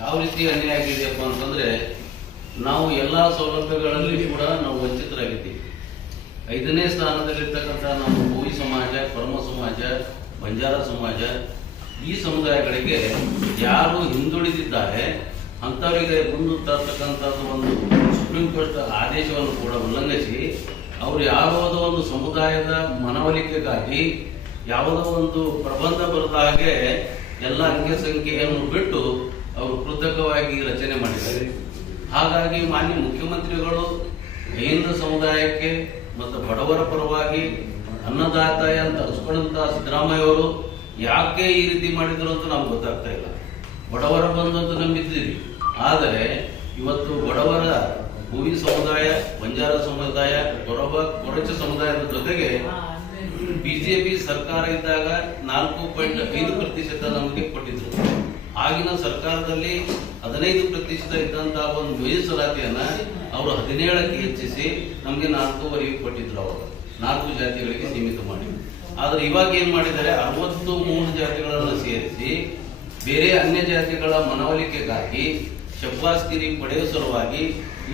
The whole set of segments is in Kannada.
ಯಾವ ರೀತಿ ಅನ್ಯಾಯ ಆಗಿದೆಯಪ್ಪ ಅಂತಂದ್ರೆ, ನಾವು ಎಲ್ಲ ಸೌಲಭ್ಯಗಳಲ್ಲಿ ಕೂಡ ನಾವು ವಂಚಿತರಾಗಿದ್ದೀವಿ. 5ನೇ ಸ್ಥಾನದಲ್ಲಿರ್ತಕ್ಕಂಥ ನಮ್ಮ ಭೋವಿ ಸಮಾಜ, ಪರಮ ಸಮಾಜ, ಬಂಜಾರ ಸಮಾಜ, ಈ ಸಮುದಾಯಗಳಿಗೆ ಯಾರು ಹಿಂದುಳಿದಿದ್ದಾರೆ ಅಂಥವರಿಗೆ ಮುಂದೆ ತರ್ತಕ್ಕಂಥದ್ದು ಒಂದು ಸುಪ್ರೀಂ ಕೋರ್ಟ್ ಆದೇಶವನ್ನು ಕೂಡ ಉಲ್ಲಂಘಿಸಿ ಅವರು ಯಾವುದೋ ಒಂದು ಸಮುದಾಯದ ಮನವೊಲಿಕೆಗಾಗಿ ಯಾವುದೋ ಒಂದು ಪ್ರಬಂಧ ಬರೆದ ಹಾಗೆ ಎಲ್ಲ ಅಂಕೆ ಸಂಖ್ಯೆಯನ್ನು ಬಿಟ್ಟು ಅವರು ಕೃತಕವಾಗಿ ರಚನೆ ಮಾಡಿದ್ದಾರೆ. ಹಾಗಾಗಿ ಮಾನ್ಯ ಮುಖ್ಯಮಂತ್ರಿಗಳು ಹಿಂದೂ ಸಮುದಾಯಕ್ಕೆ ಮತ್ತು ಬಡವರ ಪರವಾಗಿ ಅನ್ನದಾತ ಅಂತ ಅನ್ಸ್ಕೊಂಡಂತ ಸಿದ್ದರಾಮಯ್ಯ ಅವರು ಯಾಕೆ ಈ ರೀತಿ ಮಾಡಿದ್ರು ಅಂತ ನಮ್ಗೆ ಗೊತ್ತಾಗ್ತಾ ಇಲ್ಲ. ಬಡವರ ಬಂಧು ಅಂತ ನಂಬಿದ್ದೀವಿ, ಆದರೆ ಇವತ್ತು ಬಡವರ ಭೂವಿ ಸಮುದಾಯ, ಬಂಜಾರ ಸಮುದಾಯ, ಕೊರಚ ಸಮುದಾಯದ ಜೊತೆಗೆ ಬಿಜೆಪಿ ಸರ್ಕಾರ ಇದ್ದಾಗ 4.5% ನಮಗೆ ಕೊಟ್ಟಿದ್ರು. ಆಗಿನ ಸರ್ಕಾರದಲ್ಲಿ 15% ಇದ್ದಂತಹ ಒಂದು ಮೀಸಲಾತಿಯನ್ನ ಅವರು 17ಕ್ಕೆ ಹೆಚ್ಚಿಸಿ ನಮಗೆ 4.5 ಕೊಟ್ಟಿದ್ರು. ಅವಾಗ 4 ಜಾತಿಗಳಿಗೆ ಸೀಮಿತ ಮಾಡಿ. ಆದ್ರೆ ಇವಾಗ ಏನ್ ಮಾಡಿದ್ದಾರೆ, 63 ಜಾತಿಗಳನ್ನು ಸೇರಿಸಿ ಬೇರೆ ಅನ್ಯ ಜಾತಿಗಳ ಮನವೊಲಿಕೆಗಾಗಿ ಶಬ್ಬಾಸ್ಗಿರಿ ಪಡೆಯುವ ಸಲುವಾಗಿ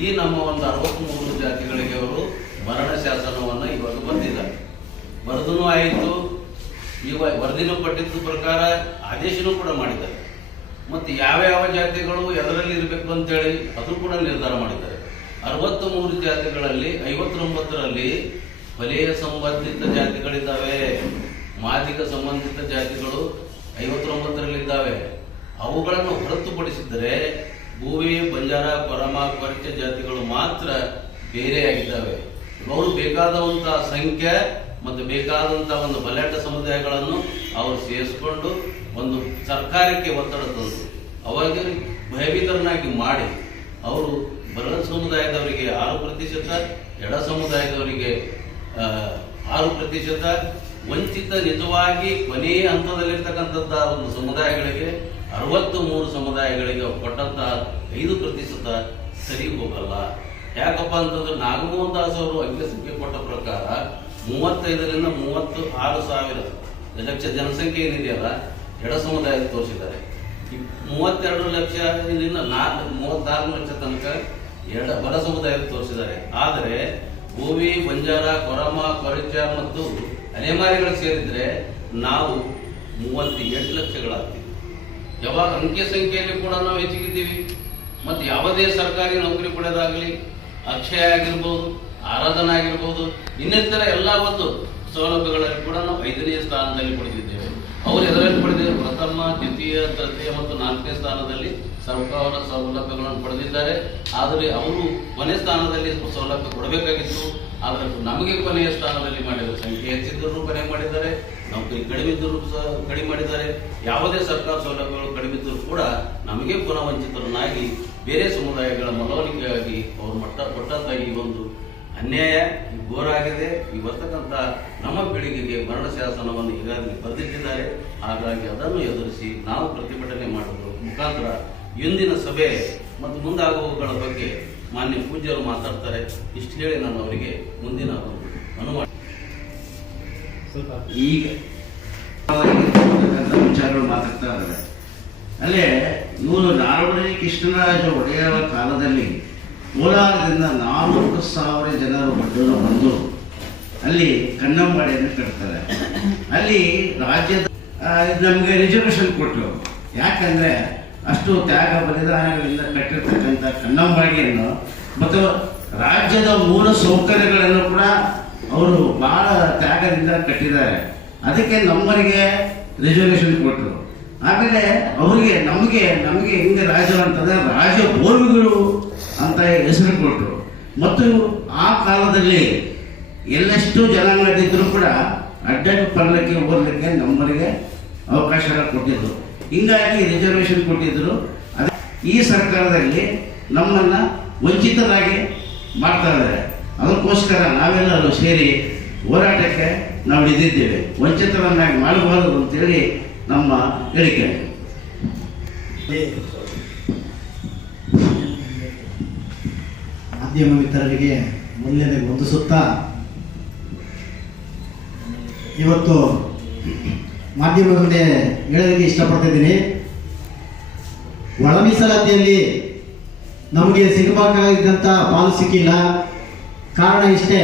ಈ ನಮ್ಮ ಒಂದು 63 ಜಾತಿಗಳಿಗೆ ಅವರು ಮರಣ ಶಾಸನವನ್ನು ಇವಾಗ ಬರೆದಿದ್ದಾರೆ. ವರದಿನೂ ಆಯಿತು, ಇವಾಗ ವರದಿನೂ ಪಟ್ಟಿದ್ದ ಪ್ರಕಾರ ಆದೇಶನೂ ಕೂಡ ಮಾಡಿದ್ದಾರೆ. ಮತ್ತು ಯಾವ ಜಾತಿಗಳು ಎದರಲ್ಲಿ ಇರಬೇಕು ಅಂತೇಳಿ ಅದು ಕೂಡ ನಿರ್ಧಾರ ಮಾಡಿದ್ದಾರೆ. 63 ಜಾತಿಗಳಲ್ಲಿ 59ರಲ್ಲಿ ವಲಯ ಸಂಬಂಧಿತ ಜಾತಿಗಳಿದ್ದಾವೆ, ಮಾದಿಗ ಸಂಬಂಧಿತ ಜಾತಿಗಳು 59ರಲ್ಲಿದ್ದಾವೆ. ಅವುಗಳನ್ನು ಹೊರತುಪಡಿಸಿದರೆ ಭೂವಿ, ಬಂಜಾರ, ಕೊರಮ, ಕೊರಚ ಜಾತಿಗಳು ಮಾತ್ರ ಬೇರೆಯಾಗಿದ್ದಾವೆ. ಅವರು ಬೇಕಾದಂತಹ ಸಂಖ್ಯೆ ಮತ್ತು ಬೇಕಾದಂತಹ ಒಂದು ಬಲಾಢ್ಯ ಸಮುದಾಯಗಳನ್ನು ಅವರು ಸೇರಿಸಿಕೊಂಡು ಒಂದು ಸರ್ಕಾರಕ್ಕೆ ಒತ್ತಡ ತಂದು ಅವರಿಗೆ ಭಯಭೀತರನ್ನಾಗಿ ಮಾಡಿ ಅವರು ಬಲ ಸಮುದಾಯದವರಿಗೆ 6%, ಎಡ ಸಮುದಾಯದವರಿಗೆ 6%, ವಂಚಿತ ನಿಜವಾಗಿ ಕೊನೆಯ ಹಂತದಲ್ಲಿರ್ತಕ್ಕಂಥ ಒಂದು ಸಮುದಾಯಗಳಿಗೆ 63 ಸಮುದಾಯಗಳಿಗೆ ಕೊಟ್ಟಂತಹ 5% ಸರಿ ಹೋಗಲ್ಲ. ಯಾಕಪ್ಪ ಅಂತಂದ್ರೆ ನಾಗಮೋಹನ್ ದಾಸ್ ಅವರು ಅಂಕೆ ಸಂಖ್ಯೆ ಕೊಟ್ಟ ಪ್ರಕಾರ 35ರಿಂದ 36,000 ಲಕ್ಷ ಜನಸಂಖ್ಯೆ ಏನಿದೆಯಲ್ಲ ಎಡ ಸಮುದಾಯ ತೋರಿಸಿದ್ದಾರೆ. 32 ಲಕ್ಷದಿಂದ 34 ಲಕ್ಷ ತನಕ ಬಲ ಸಮುದಾಯ ತೋರಿಸಿದ್ದಾರೆ. ಆದರೆ ಭೂವಿ, ಬಂಜಾರ, ಕೊರಮ, ಕೊರಚ ಮತ್ತು ಅಲೆಮಾರಿಗಳು ಸೇರಿದ್ರೆ ನಾವು 38 ಲಕ್ಷಗಳಾಗ್ತೀವಿ. ಯಾವಾಗ ಅಂಕೆ ಸಂಖ್ಯೆಯಲ್ಲಿ ಕೂಡ ನಾವು ಹೆಚ್ಚಿಗಿದ್ದೀವಿ. ಮತ್ತು ಯಾವುದೇ ಸರ್ಕಾರಿ ನೌಕರಿ ಪಡೆಯೋದಾಗಲಿ, ಅಕ್ಷಯ ಆಗಿರ್ಬೋದು, ಆರಾಧನಾ ಆಗಿರ್ಬೋದು, ಇನ್ನಿತರ ಎಲ್ಲ ಒಂದು ಸೌಲಭ್ಯಗಳಲ್ಲಿ ಕೂಡ ನಾವು 5ನೇ ಸ್ಥಾನದಲ್ಲಿ ಪಡೆದಿದ್ದೇವೆ. ಅವರು ಎದರಲ್ಲಿ ಪಡೆದಿದ್ದಾರೆ? ಪ್ರಥಮ, ದ್ವಿತೀಯ, ತೃತೀಯ ಮತ್ತು 4ನೇ ಸ್ಥಾನದಲ್ಲಿ ಸರ್ಕಾರ ಸೌಲಭ್ಯಗಳನ್ನು ಪಡೆದಿದ್ದಾರೆ. ಆದರೆ ಅವರು ಕೊನೆ ಸ್ಥಾನದಲ್ಲಿ ಸೌಲಭ್ಯ ಕೊಡಬೇಕಾಗಿತ್ತು. ಆದರೆ ನಮಗೆ ಕೊನೆಯ ಸ್ಥಾನದಲ್ಲಿ ಮಾಡಿದ್ದಾರೆ. ಸಂಖ್ಯೆ ಹೆಚ್ಚಿದ್ದರೂ ಕಡಿಮೆ ಮಾಡಿದ್ದಾರೆ, ನೌಕರಿ ಕಡಿಮೆ ಇದ್ದರೂ ಕಡಿಮೆ ಮಾಡಿದ್ದಾರೆ. ಯಾವುದೇ ಸರ್ಕಾರ ಸೌಲಭ್ಯಗಳು ಕಡಿಮೆ ಇದ್ದರೂ ಕೂಡ ನಮಗೆ ಪುನಃವಂಚಿತರನ್ನಾಗಿ ಬೇರೆ ಸಮುದಾಯಗಳ ಮನವೊಲಿಕೆಯಾಗಿ ಅವರು ಕೊಟ್ಟಂತ ಈ ಒಂದು ಅನ್ಯಾಯ ಘೋರ ಆಗಿದೆ. ಈ ಬರ್ತಕ್ಕಂಥ ನಮ್ಮ ಪೀಳಿಗೆಗೆ ಮರಣ ಶಾಸನವನ್ನು ಈಗಾಗಲೇ ಬರೆದಿಟ್ಟಿದ್ದಾರೆ. ಹಾಗಾಗಿ ಅದನ್ನು ಎದುರಿಸಿ ನಾವು ಪ್ರತಿಭಟನೆ ಮಾಡುವ ಮುಖಾಂತರ ಇಂದಿನ ಸಭೆ ಮತ್ತು ಮುಂದಾಗುವವುಗಳ ಬಗ್ಗೆ ಮಾನ್ಯ ಪೂಜ್ಯರು ಮಾತಾಡ್ತಾರೆ. ಇಷ್ಟು ಹೇಳಿ ನಾನು ಅವರಿಗೆ ಮುಂದಿನ ಅನುಮಾನ ಈಗ ವಿಚಾರಗಳು ಮಾತಾಡ್ತಾ ಇದ್ದಾರೆ. ಅಲ್ಲೇ ಇವರು ನಾಲ್ವಡಿ ಕೃಷ್ಣರಾಜ ಒಡೆಯರ ಕಾಲದಲ್ಲಿ ಕೋಲಾರದಿಂದ 4,000 ಜನರು ಬಡವರು ಬಂದು ಅಲ್ಲಿ ಕನ್ನಂಬಾಡಿಯನ್ನು ಕಟ್ತಾರೆ. ಅಲ್ಲಿ ರಾಜ್ಯದ ನಮಗೆ ರಿಸರ್ವೇಷನ್ ಕೊಟ್ಟರು. ಯಾಕಂದ್ರೆ ಅಷ್ಟು ತ್ಯಾಗ ಬಲಿದಾನಗಳಿಂದ ಕಟ್ಟಿರ್ತಕ್ಕಂಥ ಕನ್ನಂಬಾಡಿಯನ್ನು ಮತ್ತು ರಾಜ್ಯದ ಮೂಲ ಸೌಕರ್ಯಗಳನ್ನು ಕೂಡ ಅವರು ಬಹಳ ತ್ಯಾಗದಿಂದ ಕಟ್ಟಿದ್ದಾರೆ. ಅದಕ್ಕೆ ನಮ್ಮವರಿಗೆ ರಿಸರ್ವೇಷನ್ ಕೊಟ್ಟರು. ಆಮೇಲೆ ಅವರಿಗೆ ನಮಗೆ ಹಿಂಗೆ ರಾಜ ಅಂತಂದ್ರೆ ರಾಜ ಬೋರ್ವಿಗಳು ಅಂತ ಹೆಸರು ಕೊಟ್ಟರು. ಮತ್ತು ಆ ಕಾಲದಲ್ಲಿ ಎಲ್ಲೆಷ್ಟು ಜನಾಂಗದಿದ್ರು ಕೂಡ ಅಡ್ಡಕ್ಕೆ ಪರ್ಲಕ್ಕೆ ಓದಲಿಕ್ಕೆ ನಮ್ಮವರಿಗೆ ಅವಕಾಶ ಕೊಟ್ಟಿದ್ರು. ಹಿಂಗಾಗಿ ರಿಸರ್ವೇಷನ್ ಕೊಟ್ಟಿದ್ರು. ಈ ಸರ್ಕಾರದಲ್ಲಿ ನಮ್ಮನ್ನ ವಂಚಿತರಾಗಿ ಮಾಡ್ತಾ ಇದ್ದಾರೆ. ಅದಕ್ಕೋಸ್ಕರ ನಾವೆಲ್ಲರೂ ಸೇರಿ ಹೋರಾಟಕ್ಕೆ ನಾವು ಇದ್ದಿದ್ದೇವೆ. ವಂಚಿತರನ್ನಾಗಿ ಮಾಡಬಾರದು ಅಂತೇಳಿ ನಮ್ಮ ಹೇಳಿಕೆ. ಮಾಧ್ಯಮ ಮಿತ್ರರಿಗೆ ಮೊದಲನೇ ವಂದಿಸುತ್ತಾ, ಇವತ್ತು ಮಾಧ್ಯಮಗಳಿಗೆ ಹೇಳೋದಕ್ಕೆ ಇಷ್ಟಪಡ್ತಾ ಇದ್ದೀನಿ. ಒಳ ಮೀಸಲಾತಿಯಲ್ಲಿ ನಮಗೆ ಸಿಗಬೇಕಾಗಿದ್ದಂಥ ಪಾಲು ಸಿಕ್ಕಿಲ್ಲ. ಕಾರಣ ಇಷ್ಟೇ,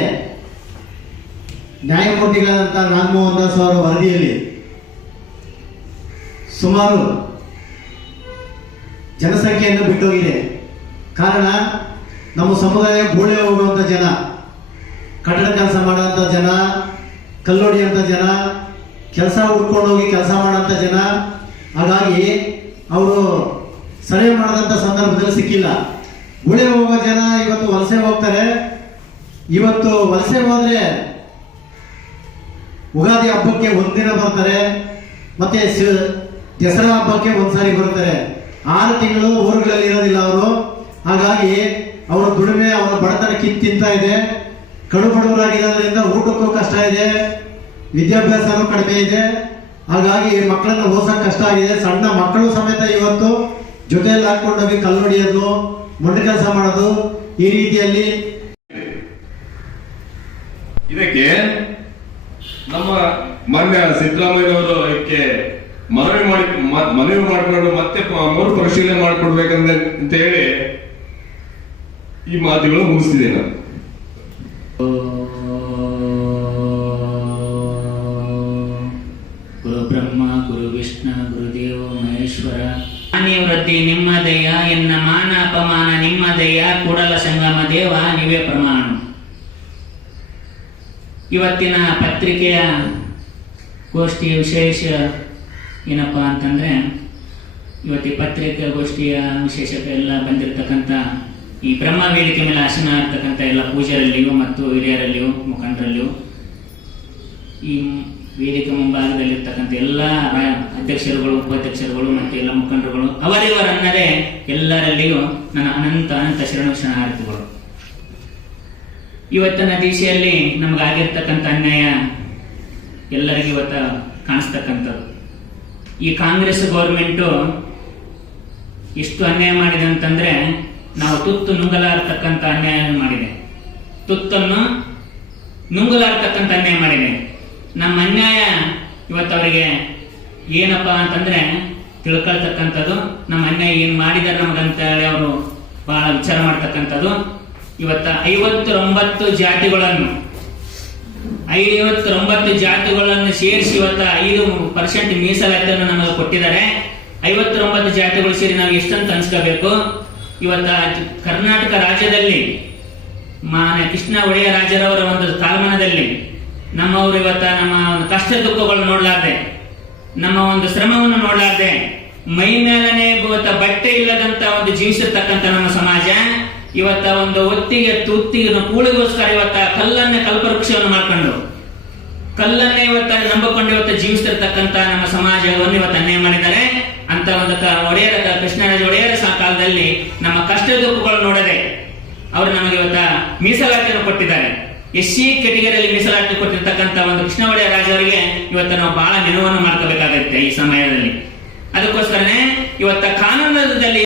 ನ್ಯಾಯಮೂರ್ತಿಗಳಾದಂಥ ನಾಗಮೋಹನ್ ದಾಸ್ ಅವರ ವರದಿಯಲ್ಲಿ ಸುಮಾರು ಜನಸಂಖ್ಯೆಯನ್ನು ಬಿಟ್ಟೋಗಿದೆ. ಕಾರಣ ನಮ್ಮ ಸಮುದಾಯ ಗೋಳೆ ಹೋಗುವಂಥ ಜನ, ಕಟ್ಟಡ ಕೆಲಸ ಮಾಡುವಂಥ ಜನ, ಕಲ್ಲೊಡಿಯಂಥ ಜನ, ಕೆಲಸ ಹುಡ್ಕೊಂಡು ಹೋಗಿ ಕೆಲಸ ಮಾಡೋಂಥ ಜನ. ಹಾಗಾಗಿ ಅವರು ಸರ್ವೆ ಮಾಡಿದಂಥ ಸಂದರ್ಭದಲ್ಲಿ ಸಿಕ್ಕಿಲ್ಲ. ಗುಳೆ ಹೋಗೋ ಜನ ಇವತ್ತು ವಲಸೆ ಹೋಗ್ತಾರೆ. ಇವತ್ತು ವಲಸೆ ಹೋದ್ರೆ ಉಗಾದಿ ಹಬ್ಬಕ್ಕೆ ಒಂದಿನ ಬರ್ತಾರೆ, ಮತ್ತೆ ದಸರಾ ಹಬ್ಬಕ್ಕೆ ಒಂದ್ಸಾರಿ ಬರ್ತಾರೆ. 6 ತಿಂಗಳು ಊರುಗಳಲ್ಲಿ ಇರೋದಿಲ್ಲ ಅವರು. ಹಾಗಾಗಿ ಅವರ ದುಡಿಮೆ, ಅವರ ಬಡತನ ತಿಂತಾ ಇದೆ. ಕಡು ಬಡವರಾಗಿರೋದ್ರಿಂದ ಊಟಕ್ಕೂ ಕಷ್ಟ ಇದೆ, ವಿದ್ಯಾಭ್ಯಾಸನೂ ಕಡಿಮೆ ಇದೆ. ಹಾಗಾಗಿ ಮಕ್ಕಳನ್ನ ಓದಿಸೋಕೆ ಕಷ್ಟ ಆಗಿದೆ. ಸಣ್ಣ ಮಕ್ಕಳು ಸಮೇತ ಇವತ್ತು ಜೊತೆಯಲ್ಲಿ ಹಾಕೊಂಡೋಗಿ ಕಲ್ಲೊಡಿಯೋದು, ಮೊಂಡು ಕೆಲಸ ಮಾಡೋದು, ಈ ರೀತಿಯಲ್ಲಿ. ಇದಕ್ಕೆ ನಮ್ಮ ಮಾನ್ಯ ಸಿದ್ದರಾಮಯ್ಯನವರು ಇದಕ್ಕೆ ಮನವಿ ಮಾಡಿಕೊಂಡು ಮತ್ತೆ ಮರು ಪರಿಶೀಲನೆ ಮಾಡಿಕೊಡ್ಬೇಕಂತ ಹೇಳಿ ಈ ಮಾತುಗಳು ಮುಗಿಸ್ತಿದೆ ನಾನು. ಗುರು ಬ್ರಹ್ಮ ಗುರು ವಿಷ್ಣು ಗುರುದೇವ ಮಹೇಶ್ವರ. ವೃದ್ಧಿ ನಿಮ್ಮದಯ್ಯ, ಎನ್ನ ಮಾನ ಅಪಮಾನ ನಿಮ್ಮದಯ್ಯ, ಕೂಡಲ ಸಂಗಮ ದೇವ ನೀವೇ ಪ್ರಮಾಣ. ಇವತ್ತಿನ ಪತ್ರಿಕೆಯ ಗೋಷ್ಠಿಯ ವಿಶೇಷ ಏನಪ್ಪಾ ಅಂತಂದ್ರೆ, ಇವತ್ತಿ ಪತ್ರಿಕಾ ಗೋಷ್ಠಿಯ ವಿಶೇಷತೆ ಎಲ್ಲ ಬಂದಿರತಕ್ಕಂಥ ಈ ಬ್ರಹ್ಮ ವೇದಿಕೆ ಮೇಲೆ ಆಸನ ಇರ್ತಕ್ಕಂಥ ಎಲ್ಲ ಪೂಜಾರಲ್ಲಿಯೂ ಮತ್ತು ಹಿರಿಯರಲ್ಲಿಯೂ ಮುಖಂಡರಲ್ಲಿಯೂ, ಈ ವೇದಿಕೆ ಮುಂಭಾಗದಲ್ಲಿರ್ತಕ್ಕಂಥ ಎಲ್ಲ ಅಧ್ಯಕ್ಷರುಗಳು, ಉಪಾಧ್ಯಕ್ಷರುಗಳು ಮತ್ತು ಎಲ್ಲ ಮುಖಂಡರುಗಳು, ಅವರಿವರನ್ನದೇ ಎಲ್ಲರಲ್ಲಿಯೂ ನನ್ನ ಅನಂತ ಅನಂತ ಶರಣಾರ್ಥಿಗಳು. ಇವತ್ತಿನ ದಿಶೆಯಲ್ಲಿ ನಮಗಾಗಿರ್ತಕ್ಕಂಥ ಅನ್ಯಾಯ ಎಲ್ಲರಿಗೂ ಇವತ್ತ ಕಾಣಿಸ್ತಕ್ಕಂಥದ್ದು. ಈ ಕಾಂಗ್ರೆಸ್ ಗೌರ್ಮೆಂಟು ಎಷ್ಟು ಅನ್ಯಾಯ ಮಾಡಿದೆ ಅಂತಂದ್ರೆ, ನಾವು ತುತ್ತು ನುಂಗಲಾರತಕ್ಕಂಥ ಅನ್ಯಾಯ ಮಾಡಿದೆ. ತುತ್ತನ್ನು ನುಂಗಲಾರತಕ್ಕಂಥ ಅನ್ಯಾಯ ಮಾಡಿದೆ. ನಮ್ಮ ಅನ್ಯಾಯ ಇವತ್ತವರಿಗೆ ಏನಪ್ಪಾ ಅಂತಂದ್ರೆ ತಿಳ್ಕೊಳ್ತಕ್ಕಂಥದ್ದು, ನಮ್ಮ ಅನ್ಯಾಯ ಏನ್ ಮಾಡಿದಾರೆ ನಮಗಂತ ಹೇಳಿ ಅವರು ಬಹಳ ವಿಚಾರ ಮಾಡ್ತಕ್ಕಂಥದ್ದು. ಇವತ್ತ 59 ಜಾತಿಗಳನ್ನು ಸೇರಿಸಿ ಇವತ್ತ 5% ಮೀಸಲಾತಿಯನ್ನು ನಮಗೆ ಕೊಟ್ಟಿದ್ದಾರೆ. 59 ಜಾತಿಗಳು ಸೇರಿ ನಾವು ಎಷ್ಟಂತ ಅನ್ಸ್ಕೋಬೇಕು. ಇವತ್ತ ಕರ್ನಾಟಕ ರಾಜ್ಯದಲ್ಲಿ ಮಾನ್ಯ ಕೃಷ್ಣ ಒಡೆಯರಾಜರವರ ಒಂದು ಕಾಲಮಾನದಲ್ಲಿ ನಮ್ಮವರು ಇವತ್ತ ನಮ್ಮ ಒಂದು ಕಷ್ಟ ದುಃಖಗಳು ನೋಡ್ಲಾರ್ದೆ, ನಮ್ಮ ಒಂದು ಶ್ರಮವನ್ನು ನೋಡ್ಲಾರ್ದೆ, ಮೈ ಮೇಲನೆ ಇವತ್ತ ಬಟ್ಟೆ ಇಲ್ಲದಂತ ಒಂದು ಜೀವಿಸಿರ್ತಕ್ಕಂಥ ನಮ್ಮ ಸಮಾಜ ಇವತ್ತ ಒಂದು ಹೊತ್ತಿಗೆ ತುತ್ತಿಗೆ ಕೂಳಿಗೋಸ್ಕರ ಇವತ್ತ ಕಲ್ಲನ್ನೇ ಕಲ್ಪವೃಕ್ಷವನ್ನು ಮಾಡ್ಕೊಂಡು, ಕಲ್ಲನ್ನೇ ಇವತ್ತ ನಂಬಿಕೊಂಡು ಇವತ್ತು ಜೀವಿಸ್ತಿರ್ತಕ್ಕಂಥ ನಮ್ಮ ಸಮಾಜವನ್ನು ಇವತ್ತು ಅನ್ಯಾಯ ಮಾಡಿದ್ದಾರೆ. ಅಂತ ಒಂದು ಕೃಷ್ಣರಾಜ ಒಡೆಯರ ಕಾಲದಲ್ಲಿ ನಮ್ಮ ಕಷ್ಟ ದುಃಖಗಳು ನೋಡದೆ ಅವರು ನಮಗೆ ಇವತ್ತ ಮೀಸಲಾತಿಯನ್ನು ಕೊಟ್ಟಿದ್ದಾರೆ. SC ಕೆಟಗರಿಯಲ್ಲಿ ಮೀಸಲಾತಿ ಕೊಟ್ಟಿರ್ತಕ್ಕಂಥ ಒಂದು ಕೃಷ್ಣ ಒಡೆಯ ರಾಜವರಿಗೆ ಇವತ್ತು ನಾವು ಬಹಳ ನೆನವನ್ನು ಮಾಡ್ಕೋಬೇಕಾಗುತ್ತೆ ಈ ಸಮಯದಲ್ಲಿ. ಅದಕ್ಕೋಸ್ಕರನೇ ಇವತ್ತ ಕಾನೂನಲ್ಲಿ